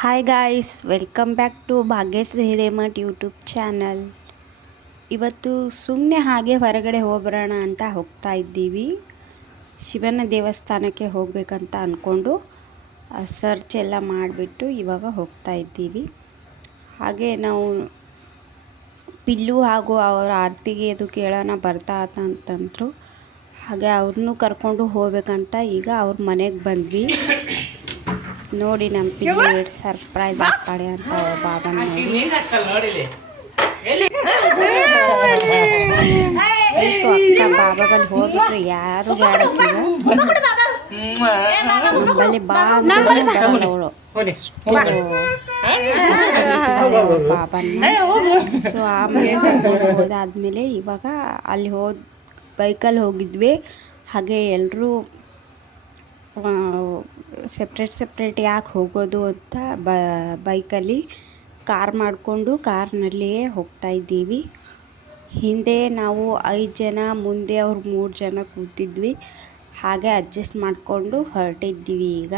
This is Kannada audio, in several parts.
Hi guys, welcome back to Bhagyashree Hiremath YouTube channel. ಇವತ್ತು ಸುಮ್ಮನೆ ಹಾಗೆ ಹೊರಗಡೆ ಹೋಗ್ಬರೋಣ ಅಂತ ಹೋಗ್ತಾ ಇದ್ದೀವಿ. ಶಿವನ ದೇವಸ್ಥಾನಕ್ಕೆ ಹೋಗಬೇಕಂತ ಅಂದ್ಕೊಂಡು ಸರ್ಚ್ ಎಲ್ಲ ಮಾಡಿಬಿಟ್ಟು ಇವಾಗ ಹೋಗ್ತಾ ಇದ್ದೀವಿ. ಹಾಗೆ ನಾವು ಪಿಲ್ಲು ಹಾಗೂ ಅವರ ಆರತಿಗೆ ಅದು ಕೇಳೋಣ ಬರ್ತಾ ಅಂತಂದರು. ಹಾಗೆ ಅವ್ರನ್ನೂ ಕರ್ಕೊಂಡು ಹೋಗ್ಬೇಕಂತ ಈಗ ಅವ್ರ ಮನೆಗೆ ಬಂದ್ವಿ. ನೋಡಿ ನಮ್ಮ ಪಿಲ್ಲಿ ಸರ್ಪ್ರೈಸ್ ಆಗ್ತಾಳೆ ಅಂತ ಬಾಬನ ಅಕ್ಕ ಬಾಬಾ ಬಲ್ಲಿ ಹೋಗ್ಬಿಟ್ರೆ ಯಾರು ಬೇಡಕ್ಕಿಲ್ಲ. ಬಲ್ಲಿ ಬಾ ಬರಲ್ಲ ಅವಳು ಬಾಬನ್ನ. ಸೊ ಆಮೇಲೆ ಹೋದಾದ್ಮೇಲೆ ಇವಾಗ ಅಲ್ಲಿ ಬೈಕಲ್ಲಿ ಹೋಗಿದ್ವಿ. ಹಾಗೆ ಎಲ್ಲರೂ ಸಪ್ರೇಟ್ ಯಾಕೆ ಹೋಗೋದು ಅಂತ ಬೈಕಲ್ಲಿ ಕಾರ್ ಮಾಡಿಕೊಂಡು ಕಾರ್ನಲ್ಲಿಯೇ ಹೋಗ್ತಾ ಇದ್ದೀವಿ. ಹಿಂದೆ ನಾವು 5 ಜನ, ಮುಂದೆ ಅವ್ರು 3 ಜನ ಕೂತಿದ್ವಿ. ಹಾಗೆ ಅಡ್ಜಸ್ಟ್ ಮಾಡಿಕೊಂಡು ಹೊರಟಿದ್ದೀವಿ. ಈಗ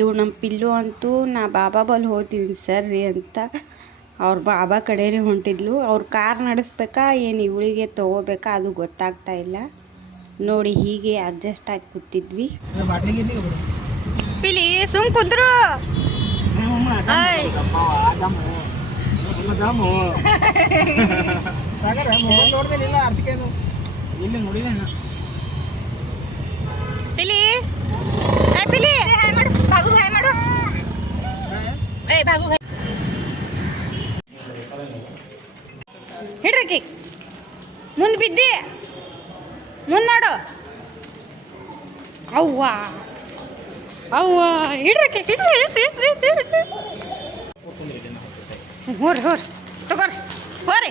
ಇವು ನಮ್ಮ ಪಿಲ್ಲು ಅಂತೂ ನಾ ಬಾಬಾ ಬಲ್ಲಿ ಹೋಗ್ತೀನಿ ಸರ್ರಿ ಅಂತ ಅವ್ರ ಬಾಬಾ ಕಡೆನೇ ಹೊಂಟಿದ್ಲು. ಅವ್ರು ಕಾರ್ ನಡೆಸ್ಬೇಕಾ ಏನು ಇವಳಿಗೆ ತೊಗೋಬೇಕಾ ಅದು ಗೊತ್ತಾಗ್ತಾ ಇಲ್ಲ. ನೋಡಿ ಹೀಗೆ ಅಡ್ಜಸ್ಟ್ ಆಗಿ ಕೂತಿದ್ವಿ. ಪಿಲಿ ಸುಮ್ ಕುಂದ್ರು ಪಿಲಿ ಪಿಲಿ ಬಾಬು ಹಾಯ್ ಮಾಡು. ಬಾಬು ಹಿಡ್ರಿ ಮುಂದೆ ಬಿದ್ದಿ ಮುಂದೆ ನೋಡು. ಅವ್ವ ಅವ್ವ ಹಿಡ್ರಕ್ಕೆ ಹೋರಿ ತಗೋರಿ ಹೋರಿ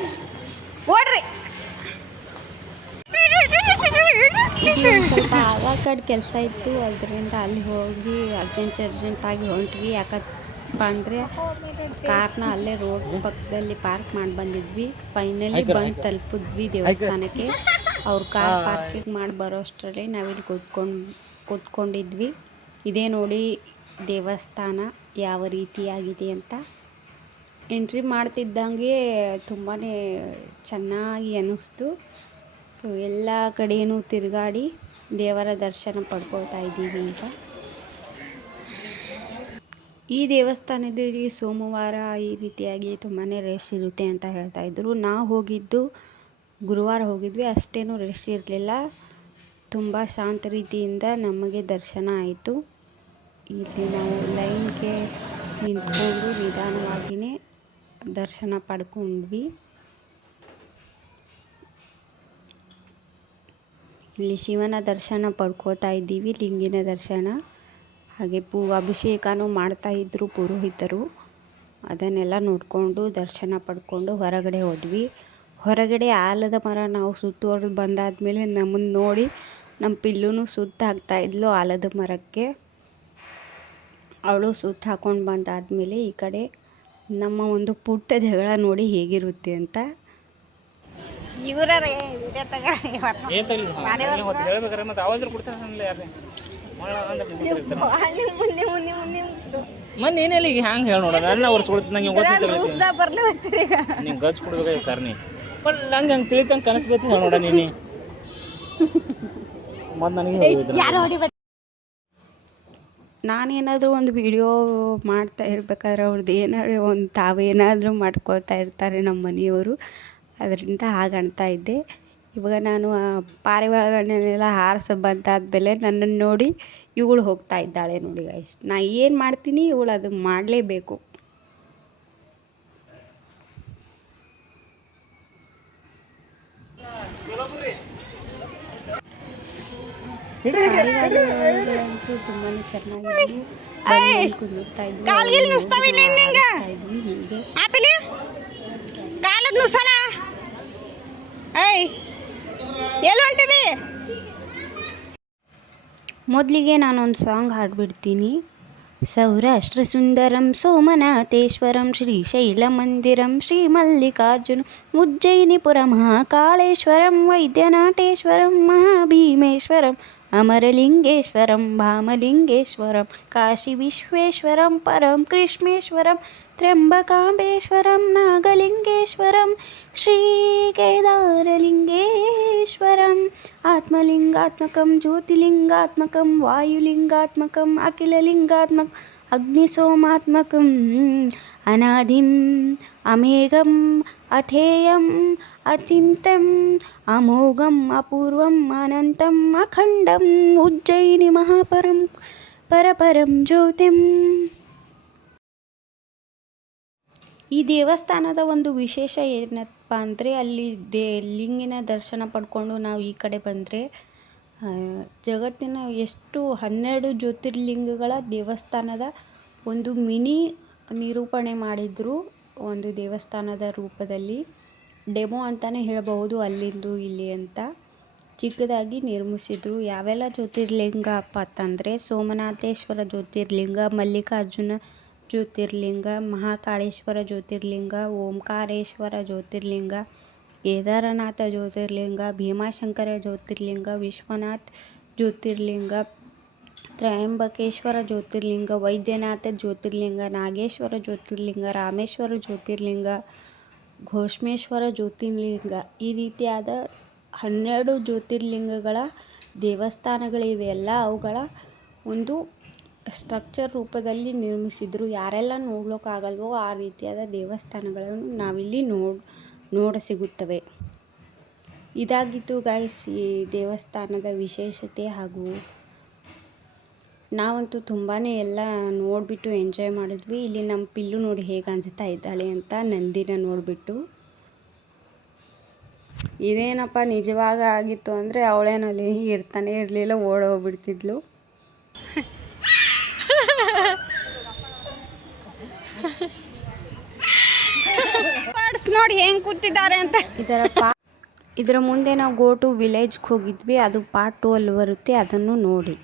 ಓಡ್ರಿ. ಸ್ವಲ್ಪ ಆವಾಕಡೆ ಕೆಲಸ ಇತ್ತು, ಅದರಿಂದ ಅಲ್ಲಿ ಹೋಗಿ ಅರ್ಜೆಂಟಾಗಿ ಹೊಂಟ್ವಿ. ಯಾಕಪ್ಪ ಅಂದರೆ ಕಾರ್ನ ಅಲ್ಲೇ ರೋಡ್ ಪಕ್ಕದಲ್ಲಿ ಪಾರ್ಕ್ ಮಾಡಿ ಬಂದಿದ್ವಿ. ಫೈನಲಿ ಬಂದು ತಲುಪಿದ್ವಿ ದೇವಸ್ಥಾನಕ್ಕೆ. ಅವ್ರ ಕಾರ್ ಪಾರ್ಕಿಂಗ್ ಮಾಡಿ ಬರೋ ಅಷ್ಟರಲ್ಲಿ ನಾವಿಲ್ಲಿ ಕೂತ್ಕೊಂಡಿದ್ವಿ. ಇದೇ ನೋಡಿ ದೇವಸ್ಥಾನ ಯಾವ ರೀತಿಯಾಗಿದೆ ಅಂತ. ಎಂಟ್ರಿ ಮಾಡ್ತಿದ್ದಂಗೆ ತುಂಬಾ ಚೆನ್ನಾಗಿ ಅನ್ನಿಸ್ತು. ಸೊ ಎಲ್ಲ ಕಡೆಯೂ ತಿರುಗಾಡಿ ದೇವರ ದರ್ಶನ ಪಡ್ಕೊಳ್ತಾ ಇದ್ದೀವಿ. ಈಗ ಈ ದೇವಸ್ಥಾನದಲ್ಲಿ ಸೋಮವಾರ ಈ ರೀತಿಯಾಗಿ ತುಂಬಾ ರಶ್ ಇರುತ್ತೆ ಅಂತ ಹೇಳ್ತಾಯಿದ್ರು. ನಾವು ಹೋಗಿದ್ದು ಗುರುವಾರ ಹೋಗಿದ್ವಿ. ಅಷ್ಟೇನೂ ರಶ್ ಇರಲಿಲ್ಲ. ತುಂಬ ಶಾಂತ ರೀತಿಯಿಂದ ನಮಗೆ ದರ್ಶನ ಆಯಿತು. ಇಲ್ಲಿ ನಾವು ಲೈನ್ಗೆ ನಿಂತ್ಕೊಂಡು ನಿಧಾನವಾಗಿಯೇ ದರ್ಶನ ಪಡ್ಕೊಂಡ್ವಿ. ಇಲ್ಲಿ ಶಿವನ ದರ್ಶನ ಪಡ್ಕೋತಾ ಇದ್ದೀವಿ, ಲಿಂಗಿನ ದರ್ಶನ. ಹಾಗೆ ಅಭಿಷೇಕನೂ ಮಾಡ್ತಾಯಿದ್ರು ಪುರೋಹಿತರು. ಅದನ್ನೆಲ್ಲ ನೋಡಿಕೊಂಡು ದರ್ಶನ ಪಡ್ಕೊಂಡು ಹೊರಗಡೆ ಹೋದ್ವಿ. ಹೊರಗಡೆ ಆಲದ ಮರ ನಾವು ಸುತ್ತುವರೆದು ಬಂದಾದಮೇಲೆ ನಮ್ಮನ್ನು ನೋಡಿ ನಮ್ಮ ಪಿಲ್ಲೂ ಸುತ್ತ ಹಾಕ್ತಾಯಿದ್ಲು ಆಲದ ಮರಕ್ಕೆ. ಅವಳು ಸುತ್ತ ಹಾಕ್ಕೊಂಡು ಬಂದಾದಮೇಲೆ ಈ ಕಡೆ ನಮ್ಮ ಒಂದು ಪುಟ್ಟ ಜಗಳ ನೋಡಿ ಹೇಗಿರುತ್ತೆ ಅಂತ. ಮೊನ್ನೆ ಏನಿಲ್ಲ ಈಗ ಹ್ಯಾಂಗೆ ಹೇಳಿ ನೋಡೋಣ. ನನ್ನ ಒರ್ಸ್ಕೊಳ್ತೀನಿ ನಂಗೆ ಗೊತ್ತಿಲ್ಲ ನೀನು ಗಚ್ ಕೊಡ್ಬೇಕು ಕರ್ನಿ ಬಟ್ ನಂಗೆ ಹಂಗೆ ತಿಳಿತಂಗೆ ಕನಸ್ಬೇಕು ನೋಡ ನೀನು ಮತ್ತು ನನಗೆ ನಾನೇನಾದರೂ ಒಂದು ವಿಡಿಯೋ ಮಾಡ್ತಾ ಇರ್ಬೇಕಾದ್ರೆ ಅವ್ರದ್ದು ಏನಾದ್ರು ತಾವೇನಾದರೂ ಮಾಡ್ಕೊಳ್ತಾ ಇರ್ತಾರೆ ನಮ್ಮ ಮನೆಯವರು. ಅದರಿಂದ ಹಾಗೆ ಅಣ್ತಾ ಇದ್ದೆ. ಇವಾಗ ನಾನು ಪಾರಿವಾಳಗಳನ್ನೆಲ್ಲ ಹಾರಿಸಿ ಬಂದಾದ್ಮೇಲೆ ನನ್ನನ್ನು ನೋಡಿ ಇವಳು ಹೋಗ್ತಾ ಇದ್ದಾಳೆ ನೋಡಿ ಗೈಸ್. ನಾ ಏನು ಮಾಡ್ತೀನಿ ಇವಳು ಅದು ಮಾಡಲೇಬೇಕು. ಅಂತೂ ತುಂಬಾ ಚೆನ್ನಾಗಿ ಕುಂದಿರ್ತಾ ಇದ್ವಿ. ಹೀಗೆ ಮೊದಲಿಗೆ ನಾನೊಂದು ಸಾಂಗ್ ಹಾಡ್ಬಿಡ್ತೀನಿ. ಸೌರಾಷ್ಟ್ರ ಸುಂದರಂ ಸೋಮನಾಥೇಶ್ವರಂ ಶ್ರೀಶೈಲಮಂದಿರಂ ಶ್ರೀಮಲ್ಲಿಕಾರ್ಜುನ ಉಜ್ಜಯಿನಿಪುರ ಮಹಾಕಾಳೇಶ್ವರಂ ವೈದ್ಯನಾಥೇಶ್ವರಂ ಮಹಾಭೀಮೇಶ್ವರಂ ಅಮರಲಿಂಗೇಶ್ವರಂ ಭಾಮಲಿಂಗೇಶ್ವರಂ ಕಾಶಿ ವಿಶ್ವೇಶ್ವರಂ ಪರಂ ಕೃಷ್ಣೇಶ್ವರಂ ತ್ರ್ಯಂಬಕಾಂಬೇಶ್ವರಂ ನಾಗಲಿಂಗೇಶ್ವರಂ ಶ್ರೀ ಕೇದಾರಲಿಂಗೇಶ್ವರಂ ಆತ್ಮಲಿಂಗಾತ್ಮಕಂ ಜ್ಯೋತಿಲಿಂಗಾತ್ಮಕಂ ವಾಯುಲಿಂಗಾತ್ಮಕಂ ಅಖಿಲಲಿಂಗಾತ್ಮಕಂ ಅಗ್ನಿಸೋಮಾತ್ಮಕಂ ಅನಾದಿಂ ಅಮೇಘಂ ಅಥೇಯಂ ಅಚಿಂತ್ಯಂ ಅಮೋಘಂ ಅಪೂರ್ವಂ ಅನಂತಂ ಅಖಂಡಂ ಉಜ್ಜಯಿನಿ ಮಹಾಪರಂ ಪರಪರಂ ಜ್ಯೋತಿಂ. ಈ ದೇವಸ್ಥಾನದ ಒಂದು ವಿಶೇಷ ಏನಪ್ಪ ಅಂದರೆ ಅಲ್ಲಿ ಲಿಂಗಿನ ದರ್ಶನ ಪಡ್ಕೊಂಡು ನಾವು ಈ ಕಡೆ ಬಂದರೆ ಜಗತ್ತಿನ 12 ಜ್ಯೋತಿರ್ಲಿಂಗಗಳ ದೇವಸ್ಥಾನದ ಒಂದು ಮಿನಿ ನಿರೂಪಣೆ ಮಾಡಿದ್ರು ಒಂದು ದೇವಸ್ಥಾನದ ರೂಪದಲ್ಲಿ. ಡೆಮೋ ಅಂತಲೇ ಹೇಳಬಹುದು, ಅಲ್ಲಿಂದು ಇಲ್ಲಿ ಅಂತ ಚಿಕ್ಕದಾಗಿ ನಿರ್ಮಿಸಿದ್ರು. ಯಾವೆಲ್ಲ ಜ್ಯೋತಿರ್ಲಿಂಗಪ್ಪ ಅಂತಂದರೆ ಸೋಮನಾಥೇಶ್ವರ ಜ್ಯೋತಿರ್ಲಿಂಗ, ಮಲ್ಲಿಕಾರ್ಜುನ ಜ್ಯೋತಿರ್ಲಿಂಗ, ಮಹಾಕಾಳೇಶ್ವರ ಜ್ಯೋತಿರ್ಲಿಂಗ, ಓಂಕಾರೇಶ್ವರ ಜ್ಯೋತಿರ್ಲಿಂಗ, ಕೇದಾರನಾಥ ಜ್ಯೋತಿರ್ಲಿಂಗ, ಭೀಮಾಶಂಕರ ಜ್ಯೋತಿರ್ಲಿಂಗ, ವಿಶ್ವನಾಥ ಜ್ಯೋತಿರ್ಲಿಂಗ, ತ್ರಯಂಬಕೇಶ್ವರ ಜ್ಯೋತಿರ್ಲಿಂಗ, ವೈದ್ಯನಾಥ ಜ್ಯೋತಿರ್ಲಿಂಗ, ನಾಗೇಶ್ವರ ಜ್ಯೋತಿರ್ಲಿಂಗ, ರಾಮೇಶ್ವರ ಜ್ಯೋತಿರ್ಲಿಂಗ, ಘೋಷ್ಮೇಶ್ವರ ಜ್ಯೋತಿರ್ಲಿಂಗ, ಈ ರೀತಿಯಾದ 12 ಜ್ಯೋತಿರ್ಲಿಂಗಗಳ ದೇವಸ್ಥಾನಗಳಿವೆಯಲ್ಲ ಅವುಗಳ ಒಂದು ಸ್ಟ್ರಕ್ಚರ್ ರೂಪದಲ್ಲಿ ನಿರ್ಮಿಸಿದ್ರು. ಯಾರೆಲ್ಲ ನೋಡ್ಲಿಕ್ಕಾಗಲ್ವೋ ಆ ರೀತಿಯಾದ ದೇವಸ್ಥಾನಗಳನ್ನು ನಾವಿಲ್ಲಿ ನೋಡಸಿಗುತ್ತವೆ. ಇದಾಗಿತ್ತು ಗೈಸ್ ಈ ದೇವಸ್ಥಾನದ ವಿಶೇಷತೆ. ಹಾಗೂ ನಾವಂತೂ ತುಂಬಾ ಎಲ್ಲ ನೋಡಿಬಿಟ್ಟು ಎಂಜಾಯ್ ಮಾಡಿದ್ವಿ. ಇಲ್ಲಿ ನಮ್ಮ ಪಿಲ್ಲು ನೋಡಿ ಹೇಗೆ ಅನ್ಸ್ತಾ ಇದ್ದಾಳೆ ಅಂತ ನಂದಿನ ನೋಡಿಬಿಟ್ಟು. ಇದೇನಪ್ಪ ನಿಜವಾಗ ಆಗಿತ್ತು ಅಂದರೆ ಅವಳೇನಲ್ಲಿ ಇರ್ತಾನೆ ಇರಲಿಲ್ಲ, ಓಡೋಗ್ಬಿಡ್ತಿದ್ಲು. ನೋಡಿ ಹೆಂಗೆ ಕೂತಿದ್ದಾರೆ ಅಂತ. ಇದರ ಮುಂದೆ ನಾವು ಗೋ ಟು ವಿಲೇಜ್ಗೆ ಹೋಗಿದ್ವಿ, ಅದು ಪಾರ್ಟ್ 2 ಅಲ್ಲಿ ಬರುತ್ತೆ, ಅದನ್ನು ನೋಡಿ.